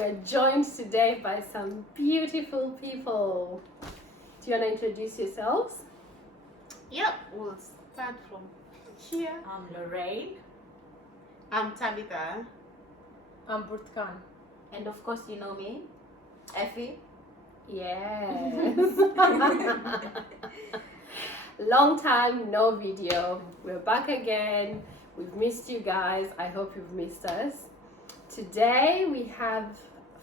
we are joined today by some beautiful people. Do you want to introduce yourselves? Yep, we'll start from here. I'm Lorraine. I'm Tabitha. I'm Burtkan. And of course, you know me, Effie. Yes. Long time, no video. We're back again. We've missed you guys. I hope you've missed us. Today we have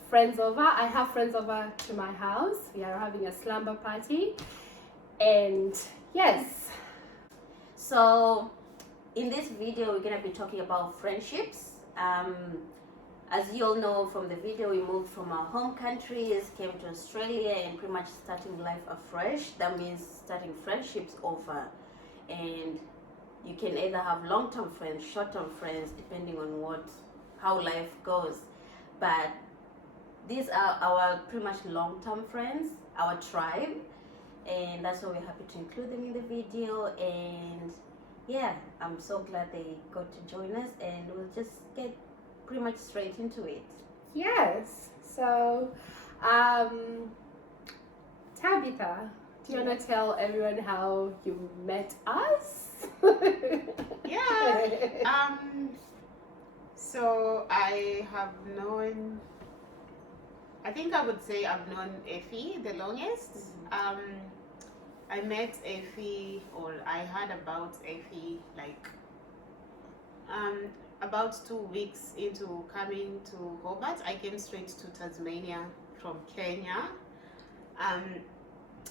friends over. I have friends over to my house. We are having a slumber party. And yes. So, in this video, we're gonna be talking about friendships. As you all know from the video, we moved from our home countries, came to Australia, and pretty much starting life afresh. That means starting friendships over. And you can either have long-term friends, short-term friends, depending on how life goes. But these are our pretty much long-term friends, our tribe. And that's why we're happy to include them in the video. And yeah, I'm so glad they got to join us, and we'll just get pretty much straight into it. Yes. So, Tabitha, do you want to tell everyone how you met us? Yeah. So I have known, I think I would say I've known Effie the longest. I met Effie, or I heard about Effie like about 2 weeks into coming to Hobart. I came straight to Tasmania from Kenya.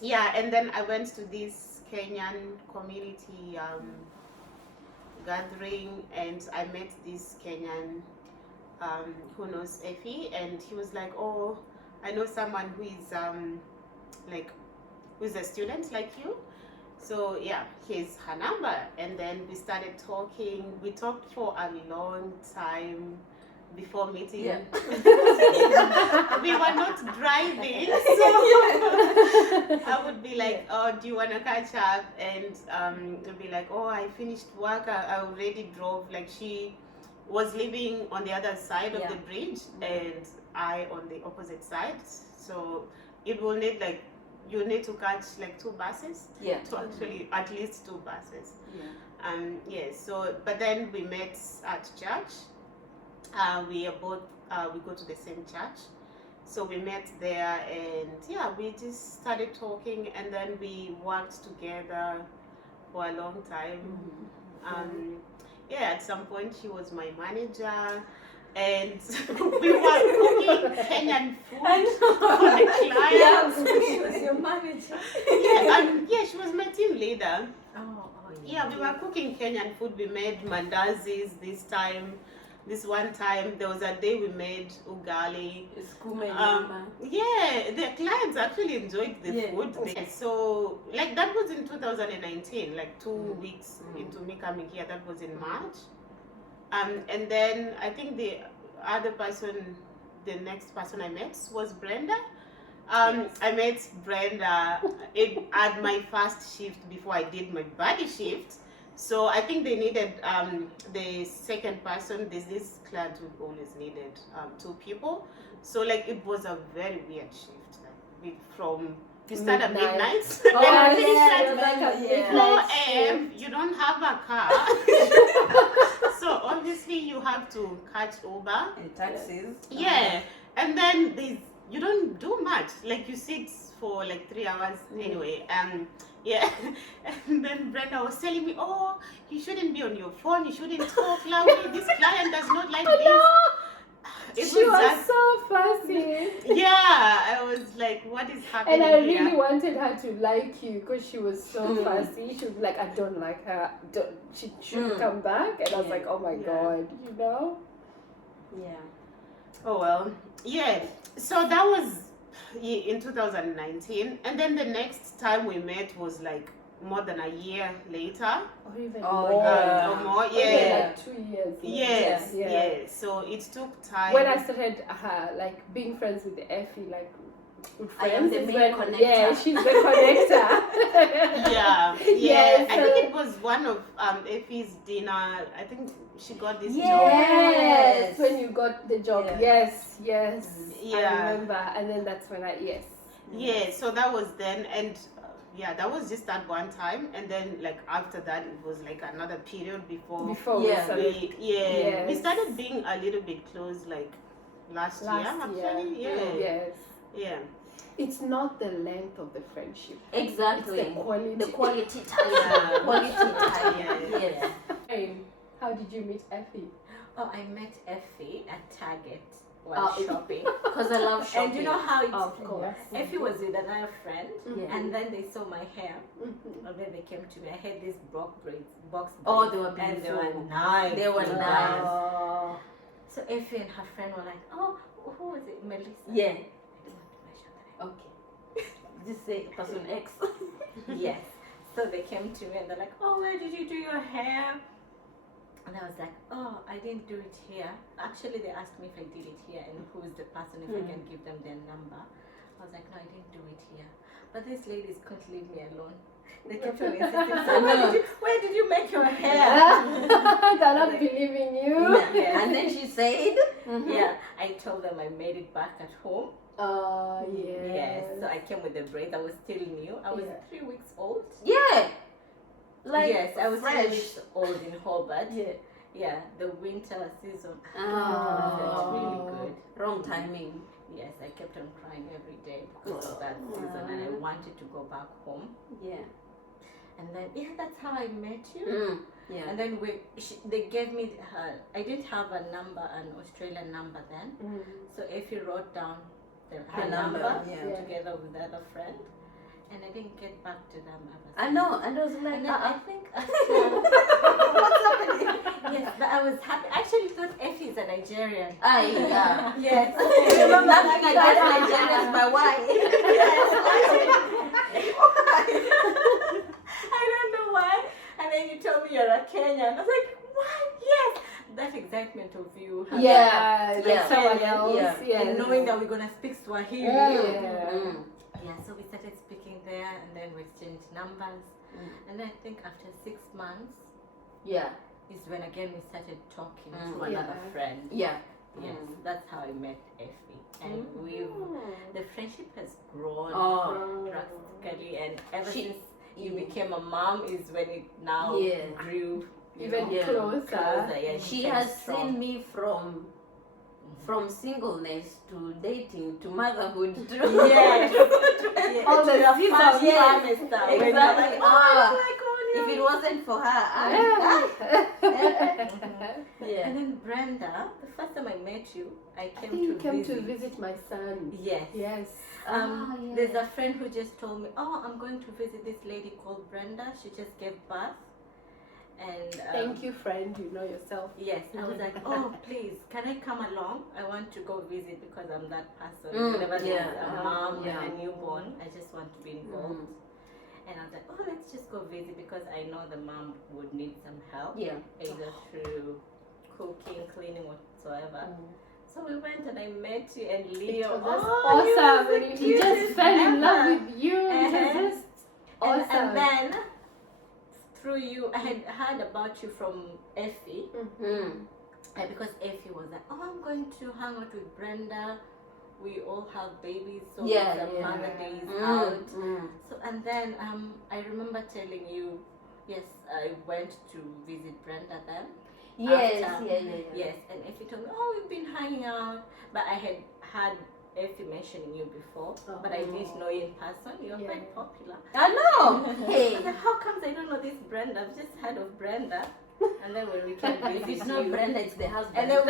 Yeah, and then I went to this Kenyan community gathering, and I met this Kenyan who knows Effie, and he was like, "Oh, I know someone who is who's a student like you." So yeah, here's her number, and then we started talking. We talked for a long time before meeting. Yeah. We were not driving, so I would be like, "Oh, do you want to catch up?" And would be like, "Oh, I finished work. I already drove." Like, she was living on the other side of the bridge, and I on the opposite side. So it will need you need to catch like 2 buses. Yeah. To actually at least 2 buses. Yeah. So but then we met at church. We are both we go to the same church, so we met there, and yeah, we just started talking, and then we worked together for a long time. Yeah, at some point she was my manager, and we were cooking Kenyan food for the clients. She was your manager. Yeah, she was my team leader. Oh, Yeah, we were cooking Kenyan food. We made mandazis this one time. There was a day we made ugali. Yeah, the clients actually enjoyed the food. So, like, that was in 2019, like 2 weeks into me coming here. That was in March. And then I think the next person I met was Brenda. I met Brenda at my first shift before I did my body shift. So I think they needed the second person. This client who always needed 2 people. So like, it was a very weird shift. Like, you start at midnight, and you finish at 4 a.m. You don't have a car. So obviously you have to catch Uber And taxis. Yeah, and then you don't do much. Like, you sit for like 3 hours anyway. Yeah, and then Brenda was telling me, "Oh, you shouldn't be on your phone. You shouldn't talk loudly. This client does not like this." She was so fussy. Yeah, I was like, "What is happening?" And I here? really wanted her to like you because she was so fussy. She was like, "I don't like her. She shouldn't come back." And I was like, "Oh my God, you know?" Yeah. Oh well, yeah. So that was in 2019, and then the next time we met was like more than a year later. Or even Oh, more. yeah. Or more, Okay, yeah. like 2 years. Yes, Yeah. yes. So it took time. When I started being friends with Effie, like with I am friends the is main when, connector. yeah, she's the connector. Yeah, Yes, I think it was one of Effie's dinner. I think she got this job. Yes, when you got the job. Yeah. Yes. I Yeah. remember. And then that's when yes. Yeah, so that was then, and yeah, that was just that one time, and then like after that, it was like another period before Before Yeah. we started. we Yes. started being a little bit close, like last year actually. Yes. Yeah. It's not the length of the friendship. Exactly. It's the quality. The quality time. Yeah. Quality time. Yeah. Yes. How did you meet Effie? Oh, I met Effie at Target while Oh. shopping. Because I love shopping. And you know how it's Of course. Effie was with another friend, Yeah. and then they saw my hair, Mhm. and then they came to me. I had these box braids. Oh, they were and they beautiful. were nice. They were nice. Oh. So Effie and her friend were like, "Oh, who was it? Melissa." Yeah. I didn't want to mention that. Okay. Just say person X. Yes. So they came to me and they're like, "Oh, where did you do your hair?" And I was like, "Oh, I didn't do it here." Actually, they asked me if I did it here and who is the person, if I can give them their number. I was like, "No, I didn't do it here." But these ladies couldn't leave me alone. They kept on insisting, "So where did you make your hair?" They're not believing you. Yes. And then she said, Yeah, I told them I made it back at home. Yes. Yes. So I came with the braids. I was still new. I was Yeah. 3 weeks old. yeah. Like Yes, I was 3 fresh. weeks old in Hobart. Yeah. Yeah, the winter season. Oh. That's really good. Wrong timing. Yes, I kept on crying every day because of that season, and I wanted to go back home. Yeah. And then yeah, that's how I met you. Mm. Yeah. And then they gave me her. I didn't have a number, an Australian number then. Mm. So Effie wrote down her Her number, number, yeah. together with the other friend, and I didn't get back to them ever I since. know. And I was like, And then I think what's happening? yes, but I was happy. I actually thought Effie is a Nigerian. Yeah. Yes. Remember that I guess Nigerians by why? I don't know why. And then you told me you're a Kenyan. I was like, what? Yes. That excitement of you. having Yeah, Yeah. like someone Yeah. else. Yeah. Yes. And knowing that we're gonna speak Swahili. Yeah. Mm. Yeah, so we started speaking there, and then we exchanged numbers. And I think after 6 months Yeah. is when again we started talking Mm. to another Yeah. friend. Yeah. Yes, that's how I met Effie, and the friendship has grown Oh. drastically, and ever She- since you became a mom is when it now Yeah. grew Even Yeah. closer. Yeah, it She became has strong. seen me from singleness to dating to motherhood to Yes. All the your seasons, first yes. trimester, when you're Exactly. like, oh, If it wasn't for her, yeah. And then Brenda, the first time I met you, I I came think you to came visit. to visit my son. Yes. Yes. Yeah. There's a friend who just told me, oh, I'm going to visit this lady called Brenda. She just gave birth. And Thank you, friend. You know yourself. Yes, I was like, oh, please, can I come along? I want to go visit because I'm that person. Mm, Whenever yeah, there's a mom yeah. and a newborn, I just want to be involved. And I was like, oh, let's just go visit because I know the mom would need some help, Yeah. either through cooking, cleaning, whatsoever. So we went and I met you and It Leo. was just Oh, you awesome. were And the he just cutest fell in love ever. with you. It was just awesome. And then through you, I had heard about you from Effie. Mm. Because Effie was like, oh, I'm going to hang out with Brenda. We all have babies, so Yeah, it's a yeah. Mother Day is out. Mm. So and then I remember telling you, yes, I went to visit Brenda then. Yes, After- yeah. Yes, and Effie told me, oh, we've been hanging out, but I had had Effie mentioning you before, but I didn't know you in person. You're Yeah. quite popular. I know. I was Hey, like, how comes I don't know this Brenda? I've just heard of Brenda. And then when we came if visit it's not you, Brenda, it's the husband. and then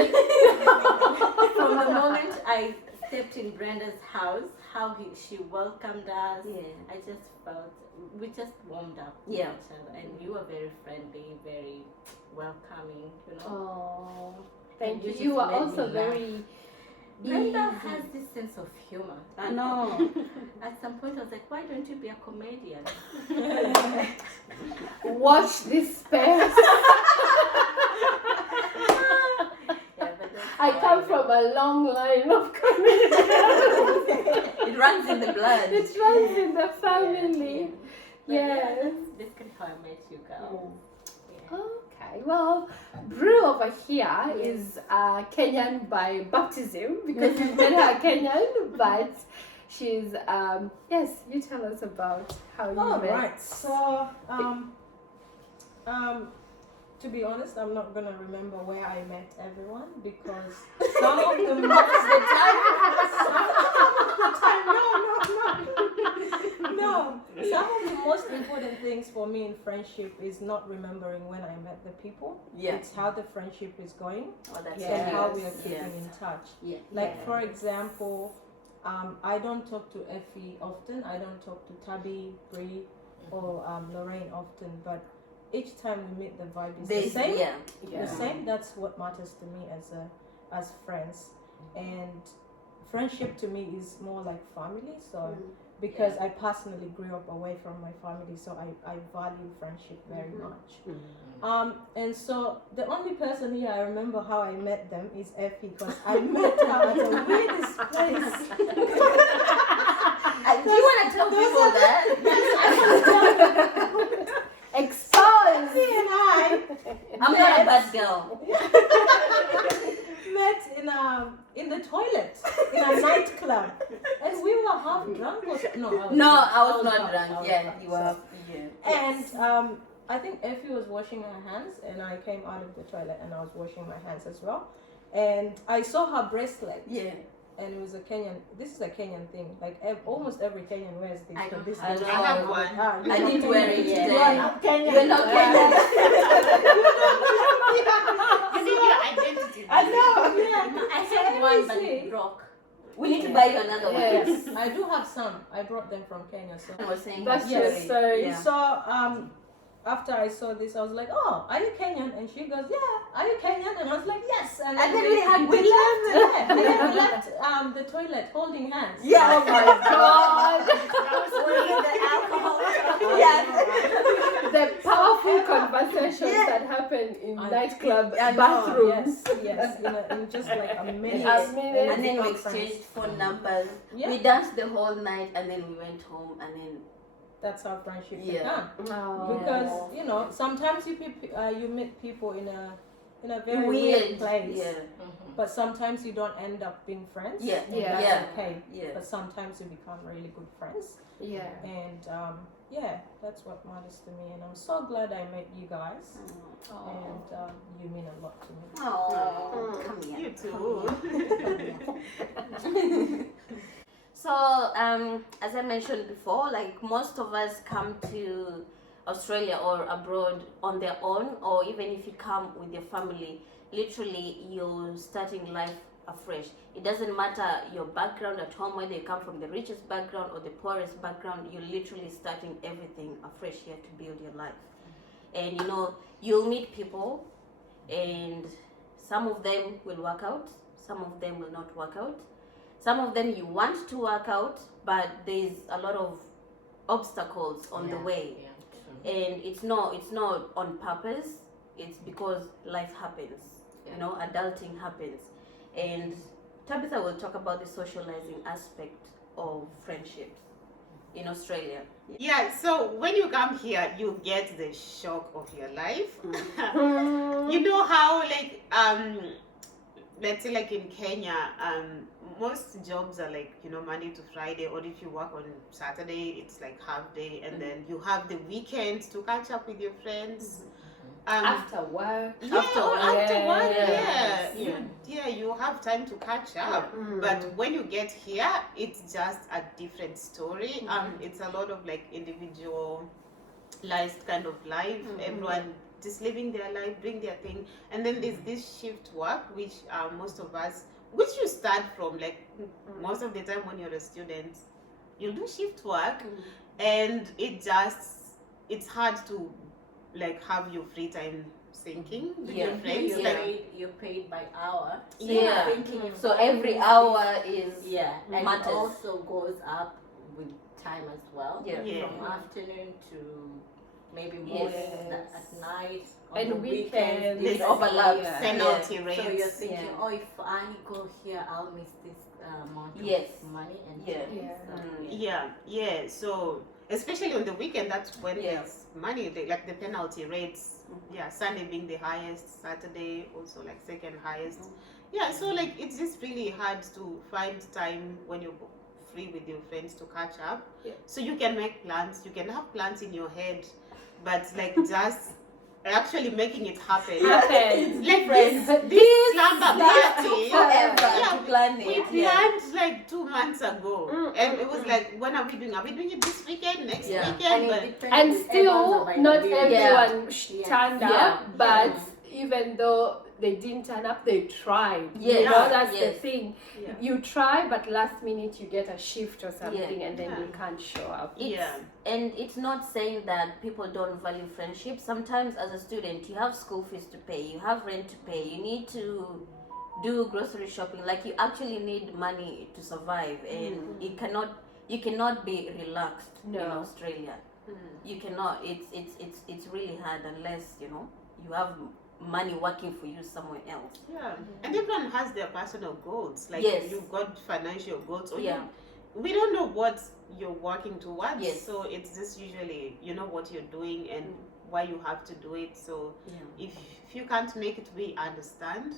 from the moment I stepped in Brenda's house, how she welcomed us, Yeah. I just felt we just warmed up to Yeah. each other, and you were very friendly, very welcoming. You know, Oh, thank you. You just You are made me also laugh. very. Brenda easy. has this sense of humor. I know. At some point, I was like, why don't you be a comedian? Watch this space. Yeah, but that's I how come met from a long line of comedians. It It runs in the blood. It runs in the family. Yes. That's basically how I met you girls. Yeah. Okay, well, Bru over here is Kenyan by baptism because we met her Kenyan, but she's yes. You tell us about how you All met. right. So, to be honest, I'm not gonna remember where I met everyone because some of the no. Some of the most important things for me in friendship is not remembering when I met the people. Yeah. It's how the friendship is going Oh, that's and how we are yes. keeping in touch. Yeah. Like for example, I don't talk to Effie often. I don't talk to Tabby, Bree, or Lorraine often. But each time we meet, the vibe is the same. Yeah. The same. That's what matters to me as friends. And friendship to me is more like family. So because I personally grew up away from my family, so I value friendship very much. And so the only person here I remember how I met them is Effie because I met her at the weirdest place. Do you want to tell people that? Expose. Effie and I I'm not a bad girl. met in the toilet in a nightclub, and we were half drunk. Or no, I was not drunk. drunk. Yeah, you were. And I think Effie was washing her hands, and I came out of the toilet and I was washing my hands as well. And I saw her bracelet. Yeah. And it was a Kenyan. This is a Kenyan thing. Like almost every Kenyan wears this. I so don't this have is- it. I have one. you I don't didn't Kenyan. wear it Yeah. You today. are not Kenyan. You're not Kenyan. You need your identity. I know. Yeah. I So had one, but see, it broke. We need to buy you another one. Yes. I do have some. I brought them from Kenya. So I was saying That's her your story. Yeah. So after I saw this, I was like, "Oh, are you Kenyan?" And she goes, "Yeah, are you Kenyan?" And I was like, "Yes." And then we had we good left. Yeah, and then we left the toilet holding hands. Yeah. Oh my God. The alcohol. Yeah. The powerful conversations Yeah. that happen in I- nightclub I know, bathrooms. Yes, in just like a minute. Yes. A minute. And then we become exchanged friends. phone numbers. Yeah, We danced the whole night and then we went home and then that's how friendship Yeah. began. Oh. Because sometimes you meet people in a very weird weird place, Yeah. but sometimes you don't end up being friends. Yeah. and Yeah. that's Yeah. okay. Yeah. But sometimes you become really good friends, Yeah. and yeah, that's what matters to me. And I'm so glad I met you guys, and you mean a lot to me. Oh, come here. You Come too. here. So, as I mentioned before, like most of us come to Australia or abroad on their own, or even if you come with your family, literally you're starting life afresh. It doesn't matter your background at home, whether you come from the richest background or the poorest background, you're literally starting everything afresh here to build your life. And you'll meet people, and some of them will work out, some of them will not work out. Some of them you want to work out, but there's a lot of obstacles on the way. And it's not on purpose. It's because life happens. Adulting happens. And Tabitha will talk about the socializing aspect of friendships in Australia. Yeah, so when you come here, you get the shock of your life. You know how, like, let's say, like in Kenya, most jobs are like, Monday to Friday, or if you work on Saturday, it's like half day, and then you have the weekends to catch up with your friends. After work. Yeah, After or work. after work, Yes. you have time to catch up. But when you get here, it's just a different story. It's a lot of like individualized kind of life. Everyone just living their life, doing their thing, and then there's this shift work, which most of us, which you start from, like most of the time when you're a student, you'll do shift work, and it's hard to like have your free time thinking with Yeah. your friends. You're Like, paid, you're paid by hour. So Yeah. you're thinking So every hour is and matters. it also goes up with time as well. Yeah. Yeah. From afternoon to maybe morning, Yes. at night, on And the weekends. weekends. it overlaps. Yeah. penalty So rates. you're thinking, Yeah. oh, if I go here, I'll miss this amount Yes. of money and Yeah. things. Yeah. Yeah. So especially on the weekend, that's when Yeah. there's money. Like the penalty rates. Yeah, Sunday being the highest, Saturday also like second highest. Yeah, so like it's just really hard to find time when you're free with your friends to catch up. Yeah. So you can make plans. You can have plans in your head, but like just actually making it happen. Happens. Like Different. this slumber party. Forever Yeah, to plan we it. Yeah. planned like 2 months ago, and it was Mm. like, when are we doing? Are we doing it this weekend? Next Yeah. weekend? But And still, not everyone Yeah. turned Yeah. up, but even though they didn't turn up, they tried. Yes. You know, that's the Yes. thing. Yeah. You try, but last minute you get a shift or something, and then Yeah. you can't show up. yeah, And it's not saying that people don't value friendship. Sometimes as a student, you have school fees to pay, you have rent to pay, you need to do grocery shopping. Like you actually need money to survive, and you cannot be relaxed in No. Australia. You cannot. It's really hard unless you have money working for you somewhere else. yeah. And everyone has their personal goals. Like Yes. you've got financial goals, or Yeah. we don't know what you're working towards. Yes. So it's just usually what you're doing and why you have to do it. So Yeah. if you can't make it, we understand.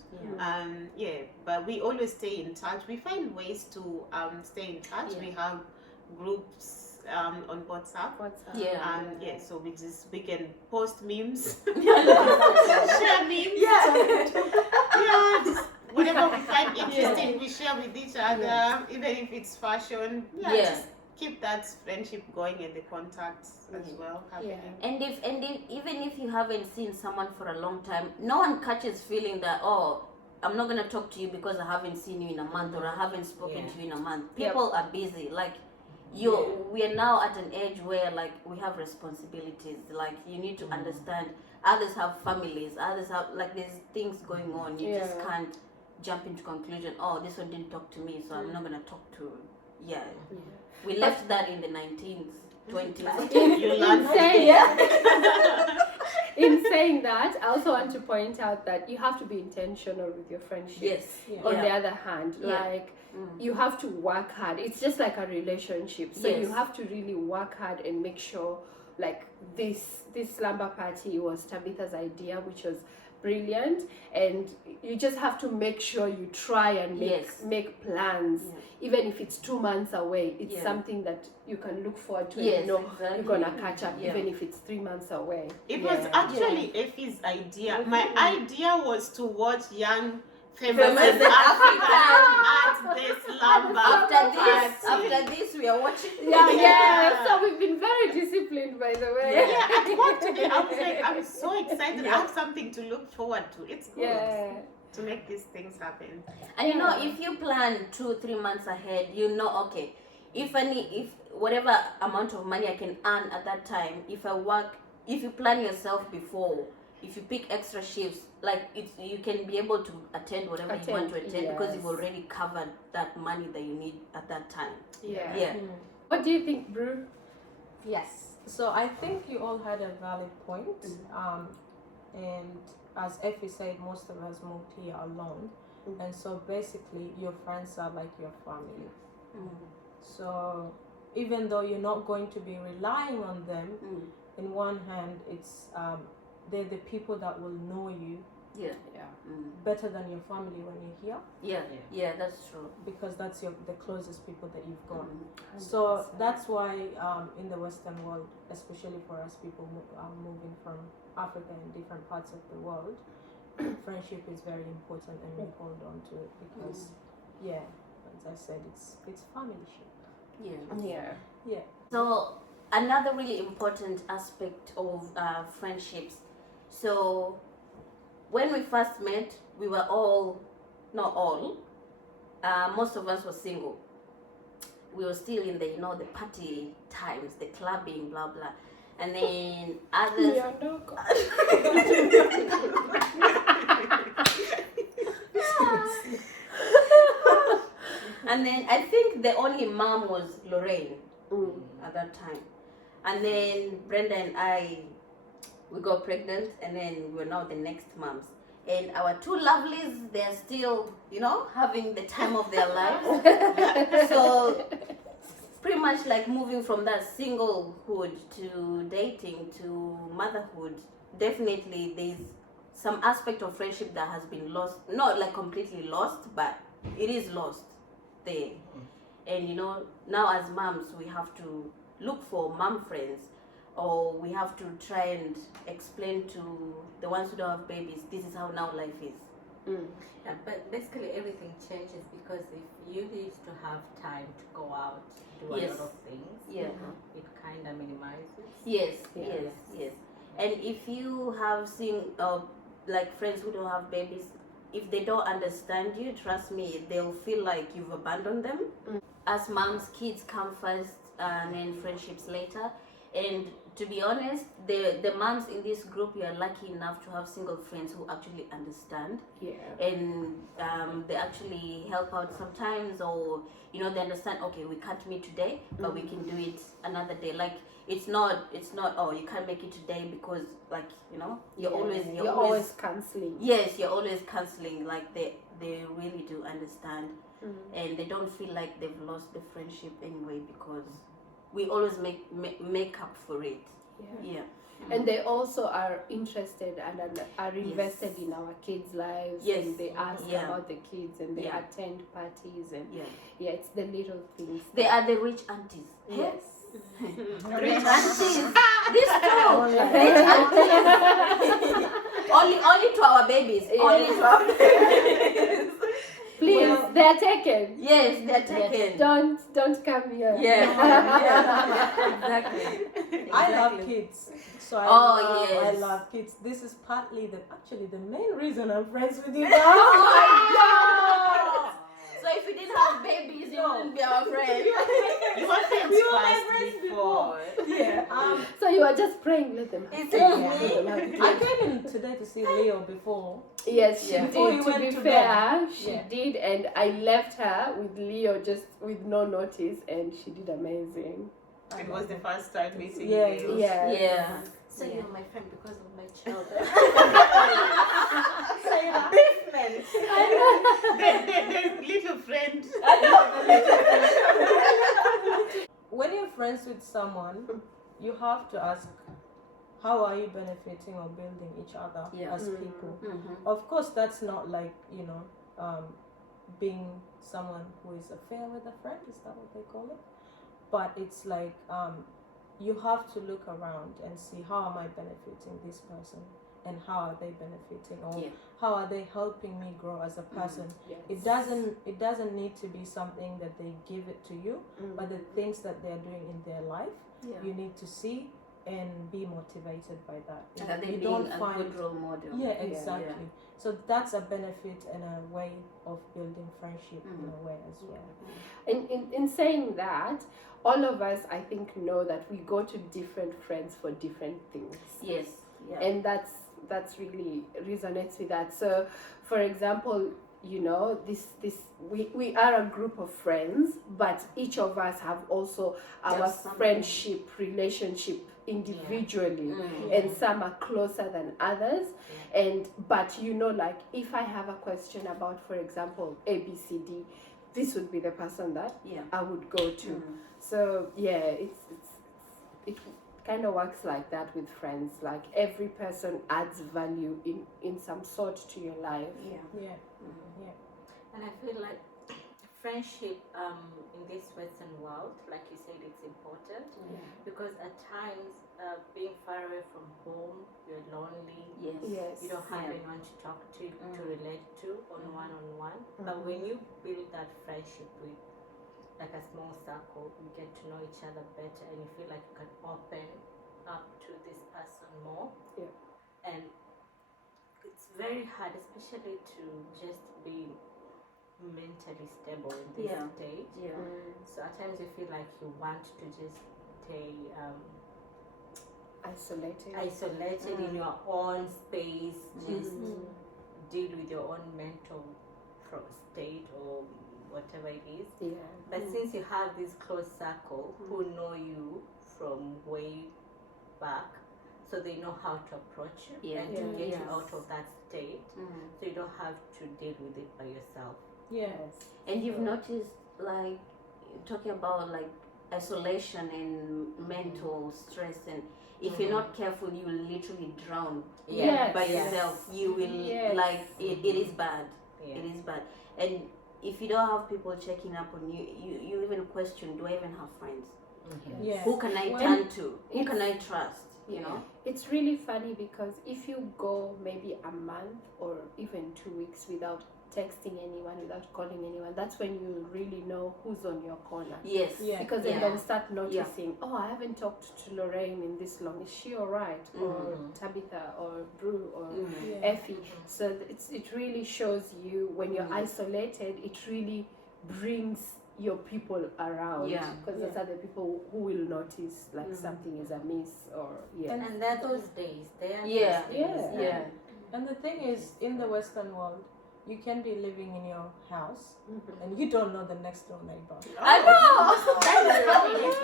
Yeah. But we always stay in touch. We find ways to stay in touch. Yeah. We have groups on WhatsApp. What's up? Yeah. So we can post memes, Yeah. share memes. Yeah, just whatever we find interesting, we share with each other, even if it's fashion. Yeah, Yeah. just keep that friendship going and the contacts as well happening. And even if you haven't seen someone for a long time, no one catches feeling that, oh, I'm not gonna talk to you because I haven't seen you in a month, or I haven't spoken to you in a month. Yep. People are busy. Like we are now at an age where like we have responsibilities. Like you need to understand. Others have families. Others have like there's things going on. You just Yeah. can't jump into conclusion. Oh, this one didn't talk to me, so I'm not gonna talk to. Yeah. We left that in the 1920s. You learn from In saying that, I also want to point out that you have to be intentional with your friendship. Yes. On Yeah. the other hand, Yeah. like you have to work hard. It's just like a relationship. So you Yes. have to really work hard and make sure, like this slumber party was Tabitha's idea, which was brilliant, and you just have to make sure you try and Yes. make plans, even if it's 2 months away. It's Yeah. something that you can look forward to. Yes, and know exactly. you're gonna catch up, Yeah. even if it's 3 months away. It was actually Effie's idea. My idea was to watch young famous Famous Africans at this slumber After this, we are watching. Yeah. So we've been very disciplined, by the way. Yeah, at work today, I was like, I'm so excited. I have something to look forward to. It's good to make these things happen. And if you plan 2-3 months ahead, okay, if whatever amount of money I can earn at that time, if you plan yourself before, if you pick extra shifts, like you can be able to attend whatever you want to attend because you've already covered that money that you need at that time. Yeah. What do you think, Brew? Yes. So I think you all had a valid point. And as Effie said, most of us moved here alone. And so basically your friends are like your family. So even though you're not going to be relying on them, in one hand, it's they're the people that will know you better than your family when you're here, Yeah, that's true. because that's the closest people that you've got. So that's why in the Western world, especially for us people moving from Africa and different parts of the world, friendship is very important, and we hold on to it because, as I said, it's familyship. Yeah. So another really important aspect of friendships. So when we first met, we were not all, most of us were single. We were still in the the party times, the clubbing, blah blah, and then others. And then I think the only mom was Lorraine at that time. And then Brenda and I, we got pregnant, and then we were now the next moms. and our two lovelies, they're still, having the time of their lives. So pretty much like moving from that singlehood to dating to motherhood, definitely there's some aspect of friendship that has been lost, not like completely lost, but it is lost there. And now as moms, we have to look for mom friends, or we have to try and explain to the ones who don't have babies, this is how now life is. Yeah, but basically everything changes because if you used to have time to go out, do a Yes. lot of things, Yeah. it kind of minimizes. Yes, Yeah. yes. And if you have seen like friends who don't have babies, if they don't understand you, trust me, they'll feel like you've abandoned them. As moms, kids come first, and then friendships later. And to be honest, the moms in this group, you are lucky enough to have single friends who actually understand, Yeah. and they actually help out sometimes, or they understand, okay, we can't meet today, but we can do it another day. Like it's not oh, you can't make it today because like you're always canceling. yes, you're always canceling. Like they really do understand, and they don't feel like they've lost the friendship anyway, because we always make up for it. Yeah. And they also are interested and are invested in our kids' lives. Yes. And they ask Yeah. about the kids, and they Yeah. attend parties, and Yeah. it's the little things. They are the rich aunties. Yes. Rich aunties. This too. Rich aunties. only to our babies. Yes. Only to our babies. Please, Well, they're taken. Yes, they're taken. Don't come here. Yeah. Exactly. I love kids, so Oh, I yes. love kids. This is partly the main reason I'm friends with you Oh guys. my God! So if you didn't have babies, you wouldn't be our friend. You were friends We were my first friends before. Yeah. So you are just praying, let them have It's kids, just let me. them have kids. I came in today to see Leo before. Yes, she Yeah. Before did. he To went be to fair, bed. she Yeah. did, and I left her with Leo just with no notice, and she did amazing. It was the first time meeting Yeah, you. Yeah. Yeah. So Yeah. you're my friend because of my child. The little friend. When you're friends with someone, you have to ask, how are you benefiting or building each other Yeah. as people? Mm-hmm. Of course, that's not like being someone who is affair with a friend. Is that what they call it? But it's like you have to look around and see, how am I benefiting this person, and how are they benefiting, or Yeah. how are they helping me grow as a person. Yes. It doesn't need to be something that they give it to you, but the things that they're doing in their life, Yeah. you need to see and be motivated by that. And that they You being don't a find good role model. yeah, exactly. So that's a benefit and a way of building friendship in a way as well. In saying that, all of us, I think, know that we go to different friends for different things. Yes. Yeah. And that's really resonates with that. So for example, we are a group of friends, but each of us have also our There's something. friendship relationship individually, and some are closer than others. But like if I have a question about, for example, ABCD, this would be the person that I would go to. So it kind of works like that with friends. Like every person adds value in some sort to your life. Yeah. And I feel like friendship in this Western world, like you said, it's important because at times being far away from home, you're lonely. Yes. You don't have anyone to talk to relate to on one-on-one. But when you build that friendship with like a small circle, you get to know each other better, and you feel like you can open up to this person more. Yeah. And it's very hard, especially to just be mentally stable in this stage. Yeah. So at times you feel like you want to just stay isolated in your own space, just deal with your own mental state or whatever it is. But since you have this close circle who know you from way back, so they know how to approach you Yeah. and to Yeah. get you Yes. out of that state, so you don't have to deal with it by yourself. Yes. And you've noticed, like, talking about like isolation and mental stress, and if you're not careful, you will literally drown Yes. by Yes. yourself. You will Yes. like it is bad. Yeah. It is bad. And if you don't have people checking up on you, you even question, do I even have friends? Yeah. Who can I When- turn to? Who It's- can I trust? You know? It's really funny because if you go maybe a month or even 2 weeks without texting anyone, without calling anyone, that's when you really know who's on your corner. Yes. Yeah. Because then Yeah. they'll start noticing, oh, I haven't talked to Lorraine in this long. Is she all right? Or Tabitha or Brew or Yeah. Effie. So it really shows you when you're isolated, it really brings your people around. Yeah. Because those are the people who will notice like something is amiss or And there are those days. There are Yeah. those days. Yeah. Yeah. And the thing is, in the Western world, you can be living in your house Mhm. and you don't know the next door neighbor. I know.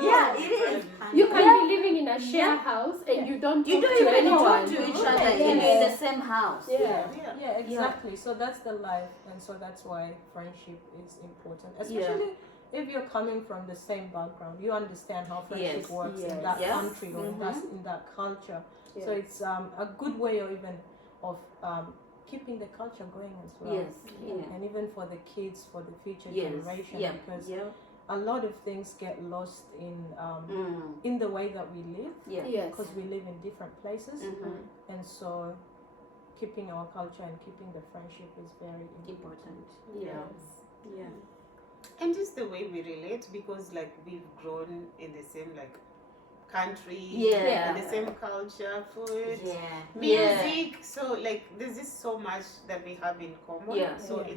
Yeah, it is. You can be living in a share house and you don't You talk don't to even anyone. talk to each other, and you're in the same house. Yeah. Yeah, exactly. So that's the life, and so that's why friendship is important, especially if you're coming from the same background. You understand how friendship Yes. works Yes. in that Yes. country or in that culture. So Yes. it's a good way of even of keeping the culture going as well. Yes. Yeah. And even for the kids, for the future Yes. generation, Yeah. because Yeah. a lot of things get lost Mm. in the way that we live, Yeah. Yes. because we live in different places, Mhm. and so keeping our culture and keeping the friendship is very important. Important. Yeah. Yeah. And just the way we relate, because like we've grown in the same like country, Yeah. in the same culture, food, Yeah. music. So like there's just so much that we have in common. Yeah. So Yeah.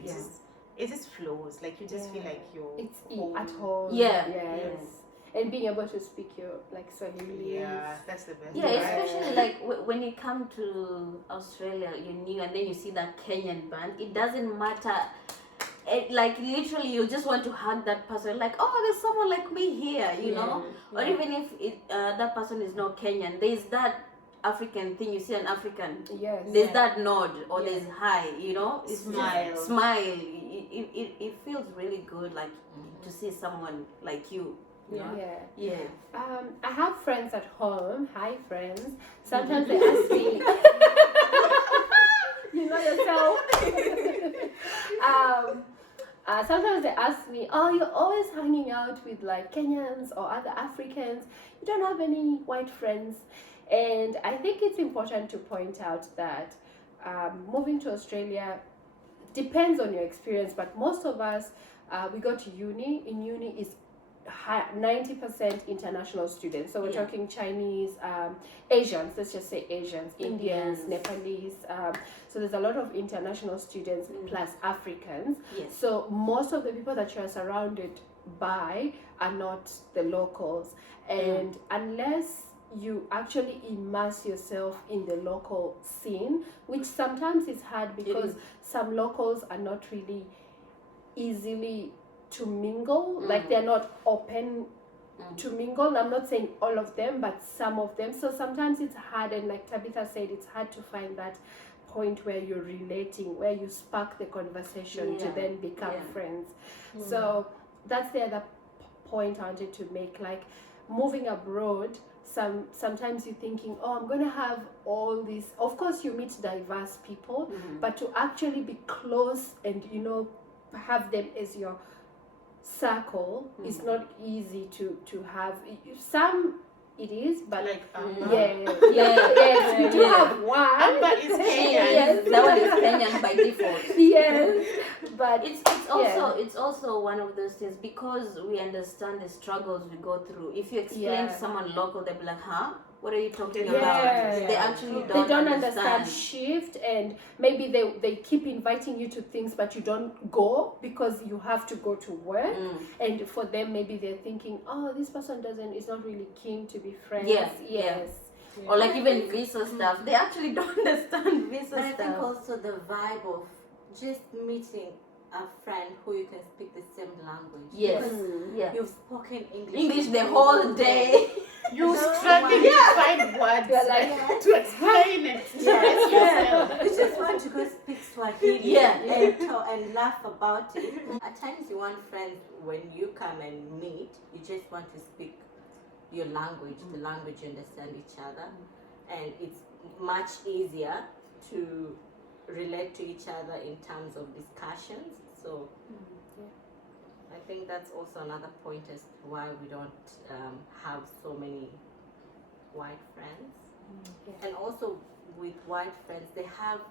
it just flows. Like you just feel like you're It's home. at home. Yeah. Yes. And being able to speak your like Swahili. Yeah, that's the best. Yeah, part. especially like when you come to Australia, you're new, and then you see that Kenyan band. It doesn't matter. Like literally, you just want to hug that person. Like, oh, there's someone like me here, you know. Or even if that person is not Kenyan, there's that African thing. You see an African, Yes. there's that nod or Yeah. there's hi, you know. It's just Smile. smile. It feels really good, like to see someone like you. You know? Yeah. Yeah. I have friends at home. Hi, friends. Sometimes they ask me, you know yourself. Sometimes they ask me, oh, you're always hanging out with like Kenyans or other Africans. You don't have any white friends. And I think it's important to point out that moving to Australia depends on your experience, but most of us, we go to uni. In uni is 90% international students. So we're Yeah. talking Chinese, Asians, let's just say Asians, Indians, Nepalese. So there's a lot of international students plus Africans. Yes. So most of the people that you're surrounded by are not the locals. And unless you actually immerse yourself in the local scene, which sometimes is hard because some locals are not really easily to mingle, like they're not open to mingle. I'm not saying all of them, but some of them. So sometimes it's hard, and like Tabitha said, it's hard to find that point where you're relating, where you spark the conversation to Yeah. then become Yeah. friends. So that's the other point I wanted to make. Like moving abroad, sometimes you're thinking, oh, I'm gonna have all these. Of course, you meet diverse people, but to actually be close and have them as your circle is not easy to have. Some it is, but Like yes, we do have one. Amber is Kenyan. Yes. That one is Kenyan by default. Yes, but It's also one of those things, because we understand the struggles we go through. If you explain to someone local, they'll be like, huh? What are you talking Yeah. about? Yeah. They actually they don't don't understand shift, and maybe they keep inviting you to things, but you don't go because you have to go to work. And for them, maybe they're thinking, oh, this person is not really keen to be friends. Yeah, Yes. Yeah. Or like even visa stuff. They actually don't understand visa But I think stuff. also the vibe of just meeting a friend who you can speak the same language. Yes. Because Yeah. you've spoken English English the whole day. You struggling to find words You're like, to explain it. To express yourself. You just want to go speak Swahili and talk and laugh about it. At times you want friends when you come and meet, you just want to speak your language, the language you understand each other. And it's much easier to relate to each other in terms of discussions. So I think that's also another point as to why we don't have so many white friends. And also with white friends, they have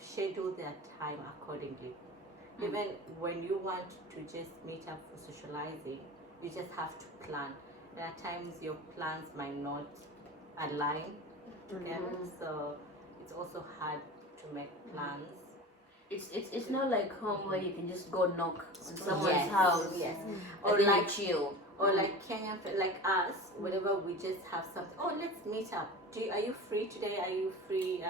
scheduled their time accordingly. Even when you want to just meet up for socializing, you just have to plan. And at times your plans might not align together, so it's also hard to make plans. It's not like home where you can just go knock on someone's Yes, house. yes. Or Or then like you chill. Or like Kenyan, like us, whenever we just have something. Oh, let's meet up. Are you free today? Are you free?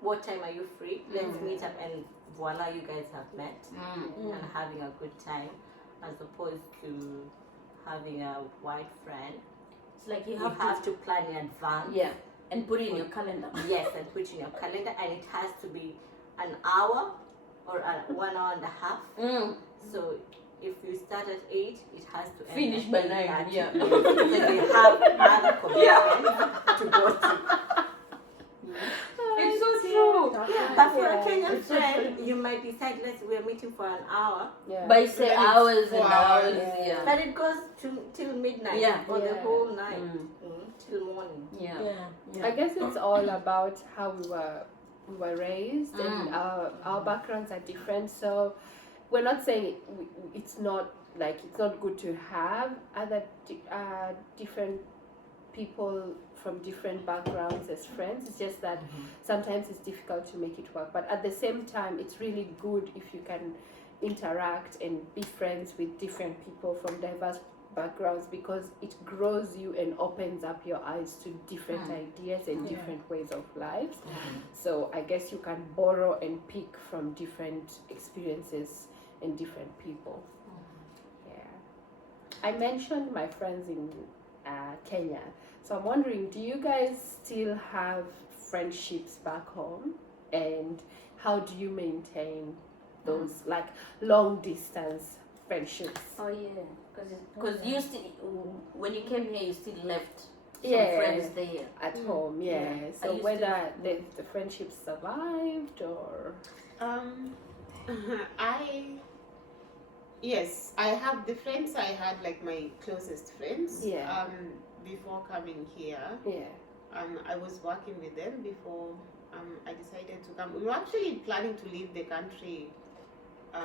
What time are you free? Let's meet up, and voila, you guys have met and having a good time, as opposed to having a white friend. It's like You have to plan in advance. yeah, and put it in your calendar. Yes, and put in your calendar, and it has to be an hour or 1 hour and a half. So if you start at 8, it has to end Finish at by 8:30. 9, yeah. Because they have other commitments to go to. It's so true. But for a Kenyan friend, you might decide, we're meeting for an hour, yeah. But you say Then it's hours and 4 hours. hours. Yeah. but it goes till midnight Yeah. or the Yeah. whole night, Mm. till morning. Yeah. I guess it's all about how we were raised, and our backgrounds are different. So we're not saying it's not good to have other different people from different backgrounds as friends. It's just that sometimes it's difficult to make it work. But at the same time, it's really good if you can interact and be friends with different people from diverse backgrounds, because it grows you and opens up your eyes to different ideas and different ways of lives. So I guess you can borrow and pick from different experiences and different people. Yeah. I mentioned my friends in Kenya. So I'm wondering, do you guys still have friendships back home? And how do you maintain those like long distance friendships? Oh yeah, because you still, when you came here, you still left some Yeah. friends there. At home, yeah. Yeah. So Are you whether still- the friendship survived or Yes, I have the friends I had, like my closest friends. Yeah. Before coming here, yeah. I was working with them before I decided to come. We were actually planning to leave the country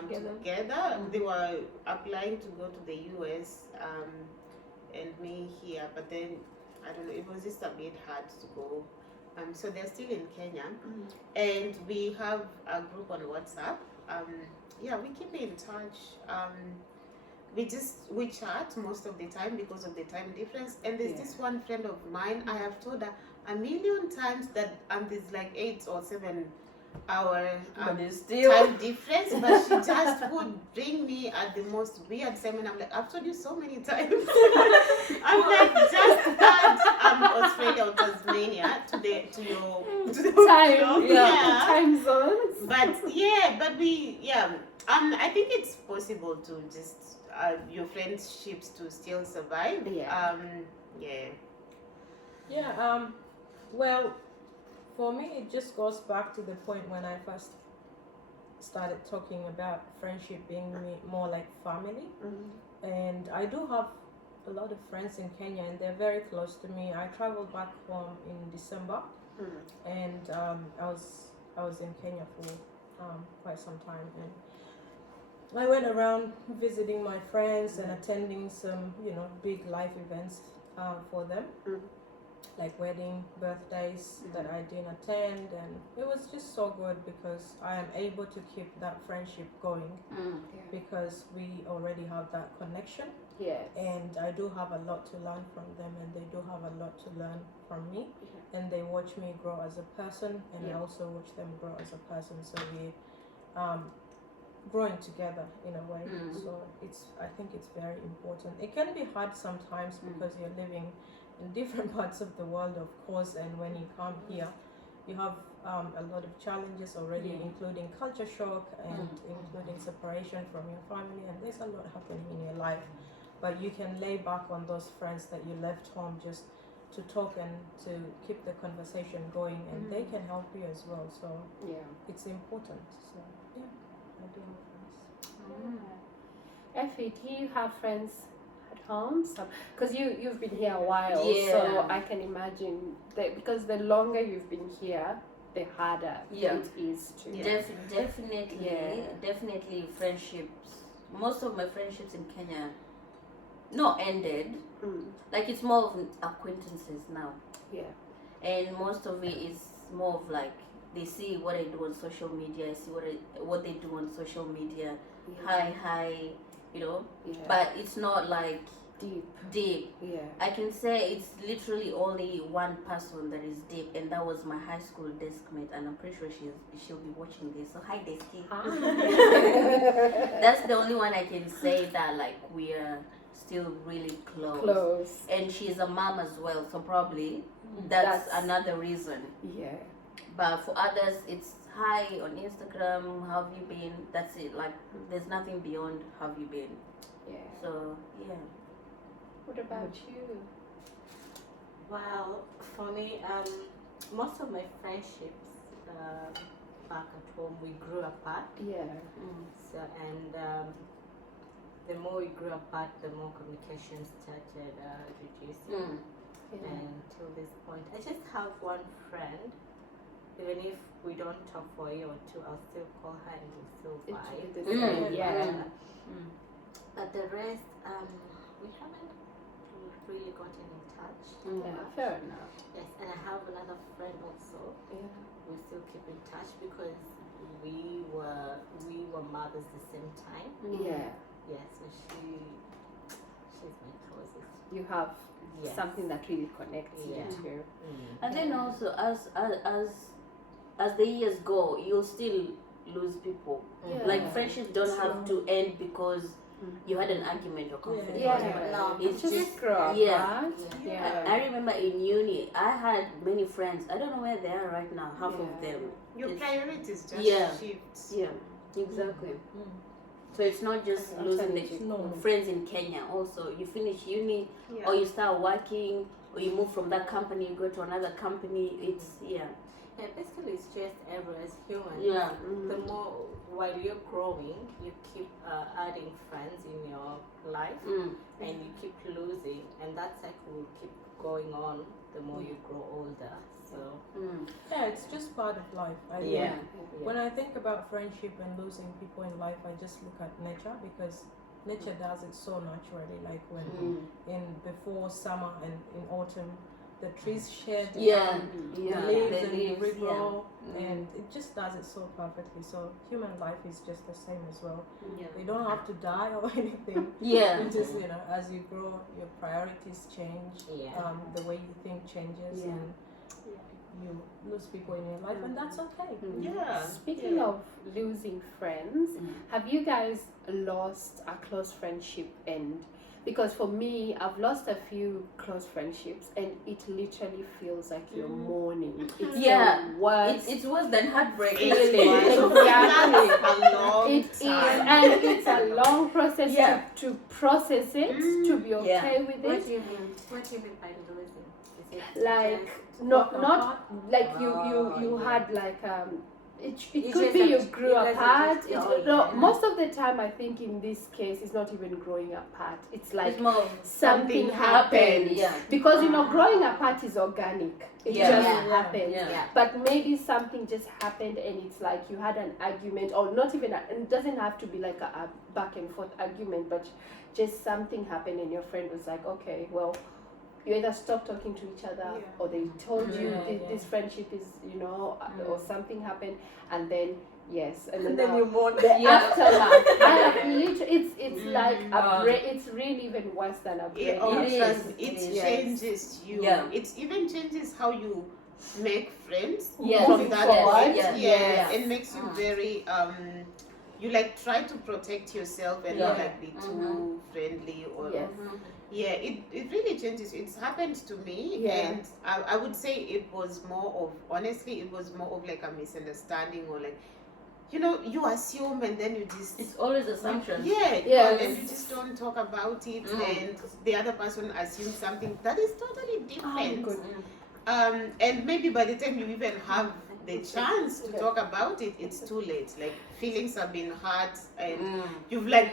together. They were applying to go to the US and me here, but then I don't know, it was just a bit hard to go. So they're still in Kenya, and we have a group on WhatsApp. Yeah, we keep in touch. We chat most of the time because of the time difference. And there's this one friend of mine, I have told her a million times that there's like 8 or 7 hour But it's still time difference, but she just would bring me at the most weird time, and I'm like, I've told you so many times. I'm like, just add Australia or Tasmania to the Time, yeah. time zones. I think it's possible to just your friendships to still survive. Yeah. Well, for me, it just goes back to the point when I first started talking about friendship being more like family. And I do have a lot of friends in Kenya, and they're very close to me. I traveled back home in December, and I was in Kenya for quite some time, and I went around visiting my friends and attending some, big life events for them, like wedding, birthdays that I didn't attend, and it was just so good because I am able to keep that friendship going because we already have that connection. Yes. And I do have a lot to learn from them, and they do have a lot to learn from me. And they watch me grow as a person, and I also watch them grow as a person. So we growing together in a way. So I think it's very important. It can be hard sometimes because you're living in different parts of the world, of course. And when you come here, you have a lot of challenges already, including culture shock and including separation from your family. And there's a lot happening in your life. But you can lay back on those friends that you left home just to talk and to keep the conversation going, and they can help you as well. So Yeah. it's important. So yeah, I do have friends. Effie, do you have friends at home? Because you've been here a while, Yeah. so I can imagine that because the longer you've been here, the harder Yeah. it is to. Definitely, Yeah. definitely friendships. Most of my friendships in Kenya, not ended. Mm. Like it's more of acquaintances now, Yeah. and most of it is more of like they see what I do on social media, I see what they do on social media. Hi, you know. Yeah. But it's not like Deep. deep. Yeah. I can say it's literally only one person that is deep, and that was my high school desk mate, and I'm pretty sure she'll be watching this. So hi, Desky. That's the only one I can say that like we are still really close. Close. And she's a mom as well, so probably that's another reason. Yeah. But for others, it's hi on Instagram. How have you been? That's it. Like there's nothing beyond how have you been. Yeah. So yeah. What about you? Well, for me, most of my friendships back at home, we grew apart. Yeah. So, and the more we grew apart, the more communication started reducing. Yeah. And till this point, I just have one friend. Even if we don't talk for a year or two, I'll still call her and we'll still It vibe. should be the same. Yeah. But the rest, we haven't really gotten in touch. Yeah. Fair enough. Yes, and I have another friend also. Yeah. We still keep in touch because we were mothers the same time. Yeah. Yeah, so she's my closest. You have Yes. something that really connects Yeah. you two. And then also as the years go, you'll still lose people. Yeah. Like friendships don't have to end because you had an argument or conflict. Yeah. or whatever. No, It's Just grow up. yeah. Yeah. I remember in uni, I had many friends. I don't know where they are right now. Half of Yeah. them. Your It's- priorities just Yeah. shift. Yeah, exactly. So it's not just losing the No. friends in Kenya. Also, you finish uni, Yeah. or you start working, or you move from that company, you go to another company. It's Yeah, basically it's just everywhere as humans. yeah. The more while you're growing, you keep adding friends in your life, and you keep losing, and that cycle will keep going on the more you grow older. So Yeah, it's just part of life. I think. yeah. When I think about friendship and losing people in life, I just look at nature because nature does it so naturally. Like when before summer and in autumn, the trees shed Yeah, the yeah. leaves The and leaves, regrow, yeah. and it just does it so perfectly. So human life is just the same as well. Yeah. We don't have to die or anything. Yeah. You just as you grow, your priorities change. Yeah. The way you think changes, Yeah. and you lose people in your life, and that's okay. Yeah. Speaking of losing friends, have you guys lost a close friendship? And because for me, I've lost a few close friendships, and it literally feels like you're mourning. It's Yeah. the worst. It's worse than heartbreak. Really, That's exactly. a long It is, time. and it's a long process Yeah. to process it, to be okay Yeah. with What it. do you mean? What do you mean by losing? Is it Like just- not like you Oh, yeah. had like it You could just be have you to- grew you guys are apart. just- It, oh, no, yeah. most of the time I think in this case it's not even growing apart. It's like It's more something happened. Yeah. Because growing apart is organic. It Yeah. just Yeah. happens. Yeah. Yeah. But maybe something just happened and it's like you had an argument, or not even, it doesn't have to be like a back and forth argument, but just something happened and your friend was like, okay, well, you either stop talking to each other or they told you this friendship is, or something happened, and then, yes, and then you mourn. the Yeah. aftermath. It's like it's really even worse than a break. It Yes. changes you. Yeah. It even changes how you make friends Yeah. from Moving that forward. point. Yeah. Yeah. Yeah. It makes you very you like try to protect yourself and not Yeah. like be too friendly or Yes. yeah, it really changes. It's happened to me, Yeah. and I would say it was more of, honestly, it was more of like a misunderstanding, or like, you know, you assume and then you just It's always assumptions. yeah, Yes. and you just don't talk about it, Mm. and the other person assumes something that is totally different. good. And maybe by the time you even have the chance to talk about it, it's too late. Like, feelings have been hurt, and you've like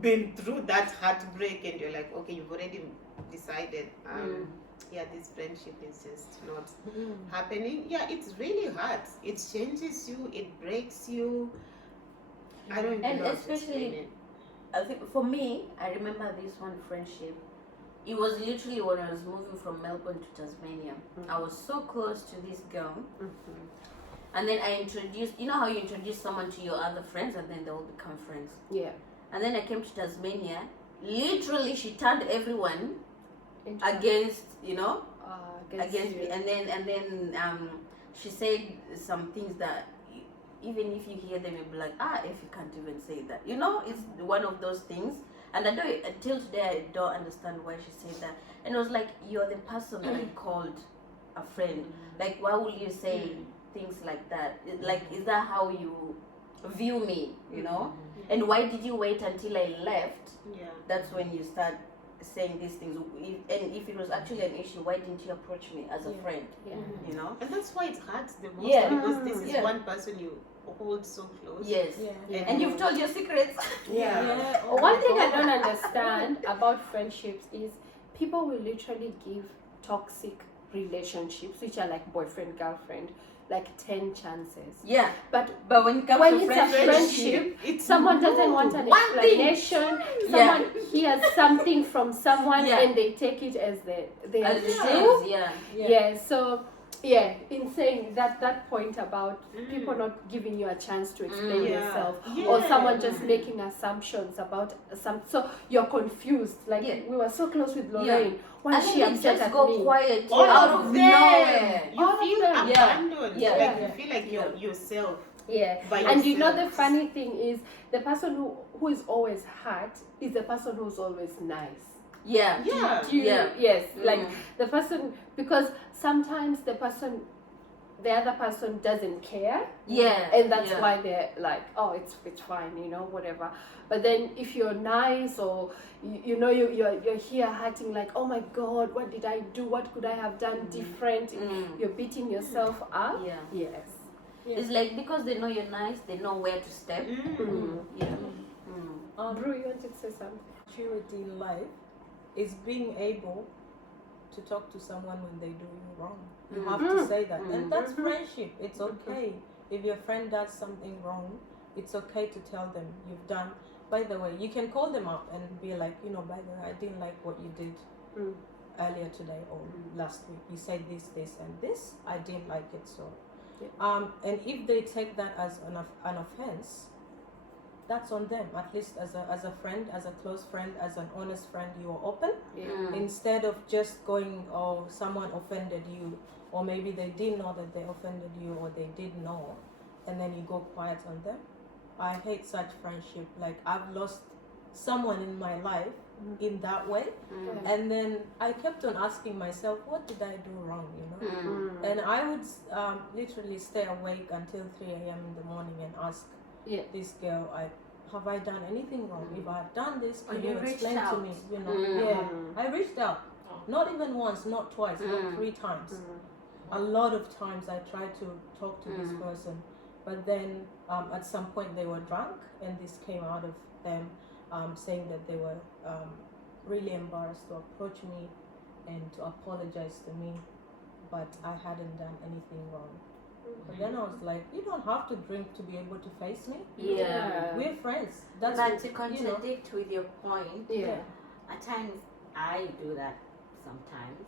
been through that heartbreak, and you're like, okay, you've already decided, yeah, this friendship is just not happening. Yeah, it's really hard. It changes you, it breaks you. I don't even And know how to especially- explain it. I think for me, I remember this one friendship. It was literally when I was moving from Melbourne to Tasmania. I was so close to this girl, and then I introduced. You know how you introduce someone to your other friends, and then they all become friends. Yeah. And then I came to Tasmania. Literally, she turned everyone Interesting. against, you know, Against against you. me. And then she said some things that even if you hear them, you'll be like, if you can't even say that. You know, it's one of those things. And I don't, until today, I don't understand why she said that. And it was like, you're the person that I called a friend. Like, why would you say things like that? Like, is that how you view me, you know? And why did you wait until I left? Yeah. That's when you start saying these things. And if it was actually an issue, why didn't you approach me as a friend? Yeah. You know? And that's why it hurts the most, Yeah. because this is Yeah. one person you hold so close. Yes. Yeah. And you've told your secrets. Yeah. Oh One my thing I God. don't understand about friendships is people will literally give toxic relationships, which are like boyfriend, girlfriend, like 10 chances. Yeah. But But when it comes when to it's a friendship, friendship, It's someone doesn't want an One thing. explanation. Yeah. Someone hears something from someone Yeah. and they take it as they as are it true. is, yeah. Yeah. So yeah, in saying that point about people not giving you a chance to explain Yeah. yourself, Yeah. or someone just making assumptions about some, so you're confused. Like, Yeah. we were so close with Lorraine. Why And is she then they upset just at go me? quiet all out of of them. nowhere. You All of feel them. Yeah. abandoned. Yeah. Like, Yeah. you feel like you're yourself. Yeah, By and you know the yourself. funny thing is, the person who is always hurt is the person who's always nice. Yeah. Yeah. Do you, Yeah. Yes, like Mm. the person, because sometimes the other person doesn't care, Yeah. and that's yeah. why they're like, oh, it's fine, you know, whatever. But then if you're nice, or you know, you're here hurting, like, oh my God, what did I do? What could I have done different? You're beating yourself up. Yeah. Yes. It's like because they know you're nice, they know where to step. Yeah. Brew, you wanted to say something? Maturity in life is being able to talk to someone when they do you wrong. You have to say that. And that's friendship. It's okay. If your friend does something wrong, it's okay to tell them you've done. By the way, you can call them up and be like, you know, by the way, I didn't like what you did earlier today or last week. You said this, and this. I didn't like it. So, and if they take that as an offense, that's on them. At least as a friend, as a close friend, as an honest friend, you are open. Instead of just going, oh, someone offended you, or maybe they didn't know that they offended you, or they did know, and then you go quiet on them. I hate such friendship. Like, I've lost someone in my life in that way, and then I kept on asking myself, what did I do wrong, you know? And I would literally stay awake until 3 a.m. in the morning and ask this girl, have I done anything wrong? If I've done this, can you explain to me? You know, yeah. I reached out, not even once, not twice, not 3 times. A lot of times I tried to talk to this person, but then at some point they were drunk, and this came out of them saying that they were really embarrassed to approach me and to apologize to me, but I hadn't done anything wrong. But then I was like, you don't have to drink to be able to face me. Yeah. We're friends. That's But what, to contradict with your point, Yeah. at times I do that sometimes,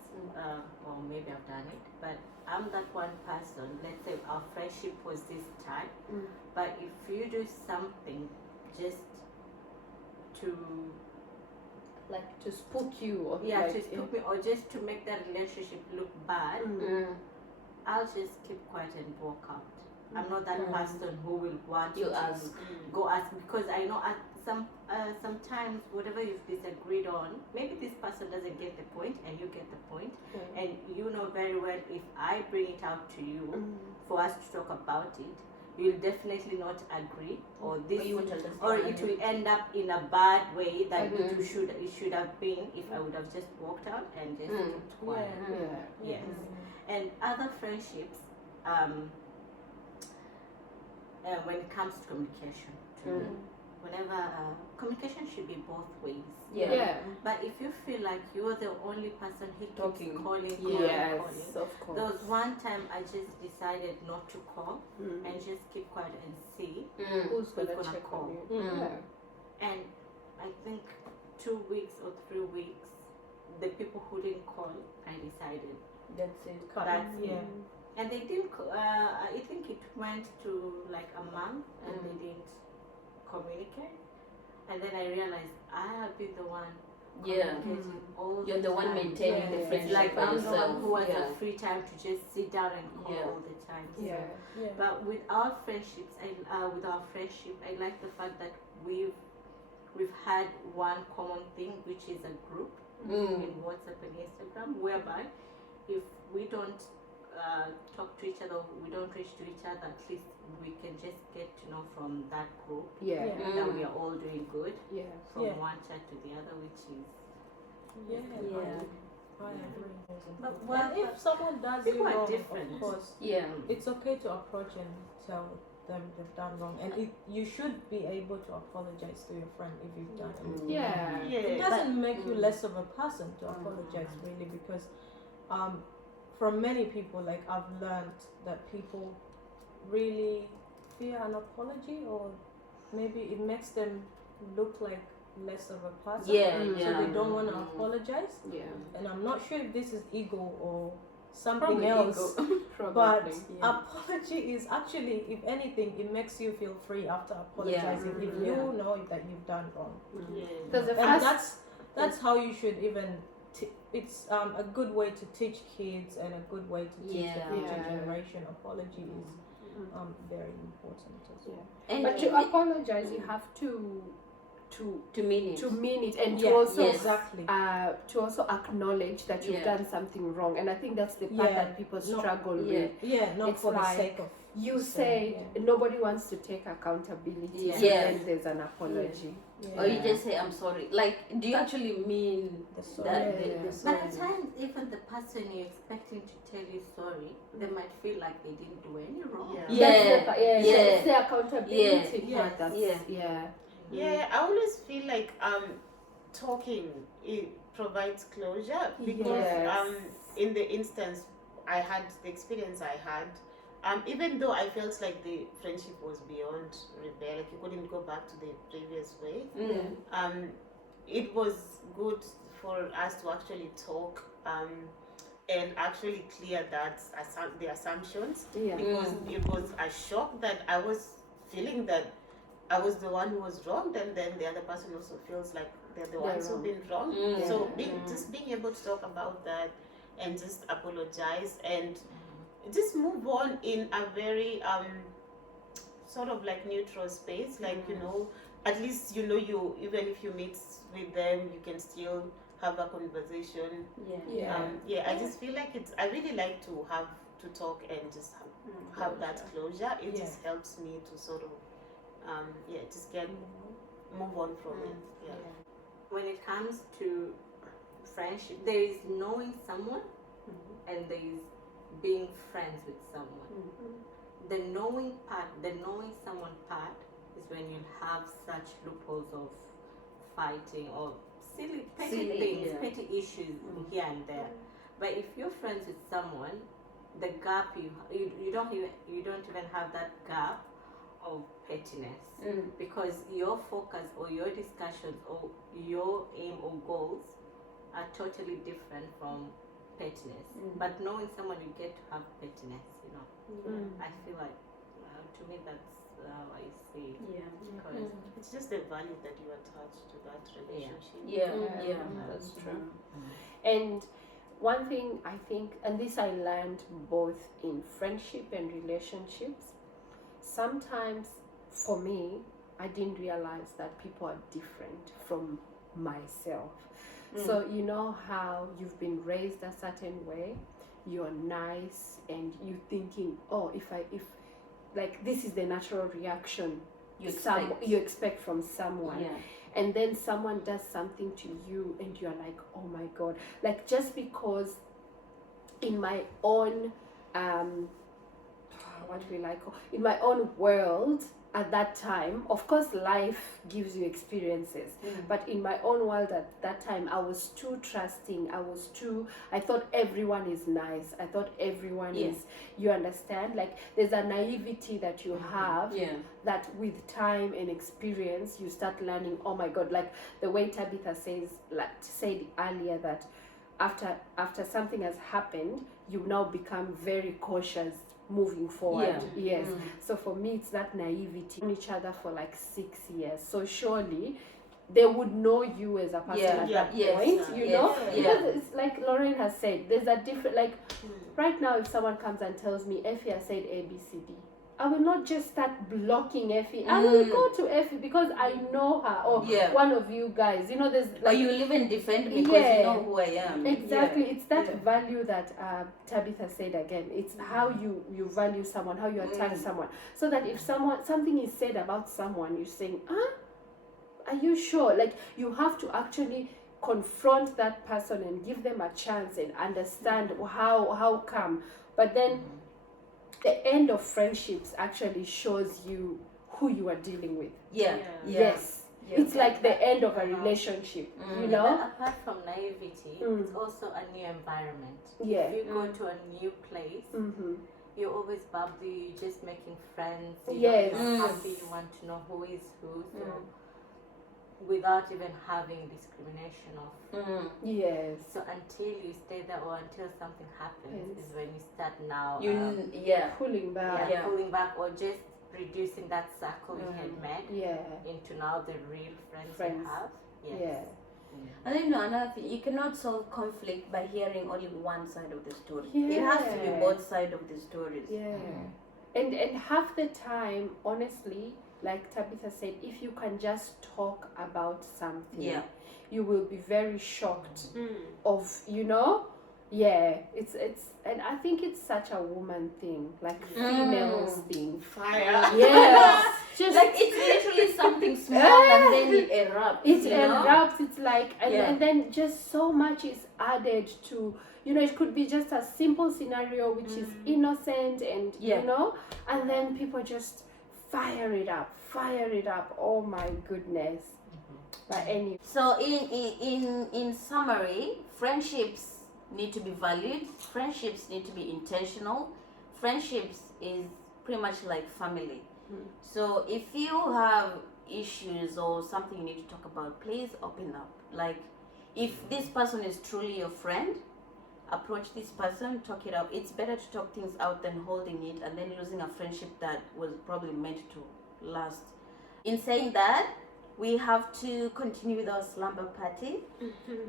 or maybe I've done it, but I'm that one person. Let's say our friendship was this time, but if you do something just to Like to spook you, or to spook me, or just to make that relationship look bad, I'll just keep quiet and walk out. I'm not that person who will want You to ask. go ask, because I know at sometimes whatever you've disagreed on, maybe this person doesn't get the point and you get the point, and you know very well if I bring it out to you for us to talk about it, you'll definitely not agree, or this, You won't understand. or it will end up in a bad way that it should have been if I would have just walked out and just kept quiet. Yeah. Yes. And other friendships, when it comes to communication, whenever communication should be both ways. Yeah. But if you feel like you're the only person he keeps Talking. calling, Yes, calling. of course. There was one time I just decided not to call and just keep quiet and see. Who's Who's gonna gonna check call? on you? And I think 2 weeks or 3 weeks, the people who didn't call, I decided That's it. that's Yeah. it. And they didn't. I think it went to like a month, and they didn't communicate. And then I realized I have been the one Yeah. communicating all You're the one time. maintaining the Yeah. friendship It's like by I'm the one yourself. who has Yeah. a free time to just sit down and call Yeah. all the time. So- Yeah. Yeah. But with our friendships, with our friendship, I like the fact that we've had one common thing, which is a group in WhatsApp and Instagram, whereby if we don't talk to each other, we don't reach to each other, at least we can just get to know from that group Yeah. Yeah. that we are all doing good, Yeah. from Yeah. one chat to the other, which is Yeah. Yeah. I agree. But And well, if someone does you people are wrong, different. of course, Yeah. it's okay to approach and tell them they've done wrong, and you should be able to apologize to your friend if you've done anything. Yeah. It Yeah. doesn't make you less of a person to apologize, really, because from many people, like I've learned that people really fear an apology, or maybe it makes them look like less of a person. Yeah. Mm. Yeah. So they don't want to apologize, Yeah. and I'm not sure if this is ego or something Probably else. ego. But Probably. apology is actually, if anything, it makes you feel free after apologizing. If you Yeah. know that you've done wrong, Yeah. Because the and first that's how you should even. It's a good way to teach kids and a good way to teach Yeah. the future Yeah. generation. Apology is very important as well. And but to if it- apologize, you have to to mean it. to mean it, and Yeah, to also yes. exactly. to also acknowledge that you've Yeah. done something wrong. And I think that's the part Yeah. that people No. struggle Yeah. with. Yeah, not It's for the like sake of. You So, say nobody wants to take accountability, Yeah. so Yeah. then there's an apology. Or you just say, I'm sorry. Like, do you actually mean The that? sorry. Yeah. The But sorry? at times, even the person you're expecting to tell you sorry, they might feel like they didn't do any wrong. Yeah. Yeah. That's the, Yeah. it's the accountability Yeah. part. That's, Yeah. yeah. Yeah, I always feel like talking it provides closure, because Yes. in the instance I had, the experience I had, even though I felt like the friendship was beyond repair, like you couldn't go back to the previous way, it was good for us to actually talk and actually clear the assumptions, Yeah. because it was a shock that I was feeling that I was the one who was wronged, and then the other person also feels like they're the ones who've been wronged. Mm. So just being able to talk about that and just apologize and just move on in a very sort of like neutral space, like at least you even if you meet with them, you can still have a conversation. Yeah. I just feel like I really like to talk and just have that closure. It just helps me to sort of just move on from it. Yeah. When it comes to friendship, there is knowing someone and there is being friends with someone. The knowing someone part is when you have such loopholes of fighting or petty things, petty issues here and there. But if you're friends with someone, the gap you don't even have that gap of pettiness, because your focus or your discussions or your aim or goals are totally different from pettiness. But knowing someone, you get to have pettiness. I feel like to me that's how I see it. Because It's just the value that you attach to that relationship. Yeah. That's true. And one thing I think, and this I learned both in friendship and relationships, sometimes for me, I didn't realize that people are different from myself. So you know how you've been raised a certain way, you're nice, and you thinking, oh, if like this is the natural reaction you expect from someone. Yeah. And then someone does something to you and you're like, oh my god, like just because in my own in my own world at that time, of course life gives you experiences, but in my own world at that time, I was too trusting, I thought everyone is nice, I thought everyone is, you understand, like there's a naivety that you have, that with time and experience you start learning, oh my god, like the way Tabitha said earlier, that after something has happened, you now become very cautious moving forward. Yes. So for me, it's that naivety. Known each other for like 6 years, so surely they would know you as a person at that point, you know, because it's like Lauren has said, there's a different, like right now if someone comes and tells me Effie has said ABCD, I will not just start blocking Effie. I will go to Effie because I know her, or one of you guys, you know, there's like, or you live and defend me because you know who I am. Exactly. It's that value that Tabitha said again. It's how you value someone, how you attack someone, so that if something is said about someone, you're saying, are you sure? Like you have to actually confront that person and give them a chance and understand how come. But then the end of friendships actually shows you who you are dealing with. Yes. It's like the end of a relationship, you know? But apart from naivety, it's also a new environment. Yeah. If you go to a new place, you're always bubbly, you're just making friends, Yes. you're happy, you want to know who is who, so without even having discrimination of Yes. so until you stay there or until something happens is when you start now Pulling back. pulling back or just reducing that circle you had made into now the real friends you have. Yes. And then another thing, you cannot solve conflict by hearing only one side of the story. It has to be both sides of the stories. And half the time, honestly, like Tabitha said, if you can just talk about something, you will be very shocked of, you know, it's and I think it's such a woman thing, like females thing. Fire. Yes. Just like it's literally something small and then it erupts. It's like and then just so much is added to, you know, it could be just a simple scenario which is innocent and you know, and then people just fire it up. Oh my goodness. But anyway, so in summary, friendships need to be valued, friendships need to be intentional, friendships is pretty much like family. So if you have issues or something you need to talk about, please open up. Like if this person is truly your friend, approach this person, talk it out. It's better to talk things out than holding it and then losing a friendship that was probably meant to last. In saying that, we have to continue with our slumber party,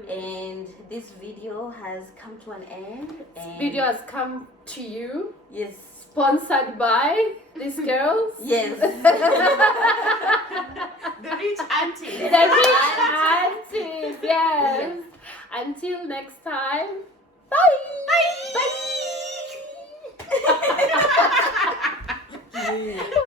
and this video has come to an end. And video has come to you. Yes. Sponsored by these girls. Yes. The rich aunties. The rich aunties. Yes. Until next time. Bye. Bye.